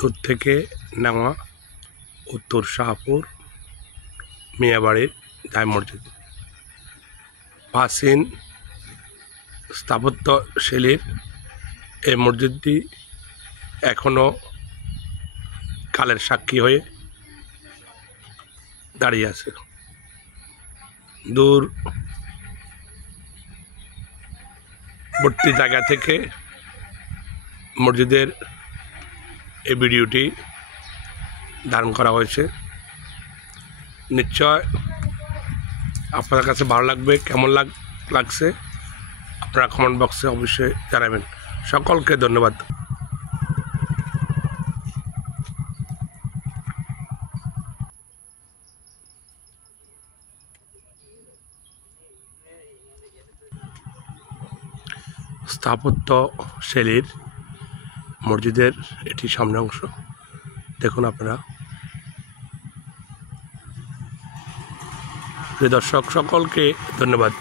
উত্তর থেকে নেওয়া উত্তর শাহপুর মিয়াবাড়ির জামে মসজিদ। প্রাচীন স্থাপত্যশৈলীর এই মসজিদটি এখনও কালের সাক্ষী হয়ে দাঁড়িয়ে আছে। দূরবর্তী জায়গা থেকে মসজিদের এই ভিডিওটি ধারণ করা হয়েছে। নিশ্চয় আপনার কাছে ভালো লাগবে। কেমন লাগছে আপনারা কমেন্ট বক্সে অবশ্যই জানাবেন। সকলকে ধন্যবাদ। স্থাপত্য শৈলীর মসজিদের এটি সামনে অংশ দেখুন আপনারা। প্রিয় দর্শক সকলকে ধন্যবাদ।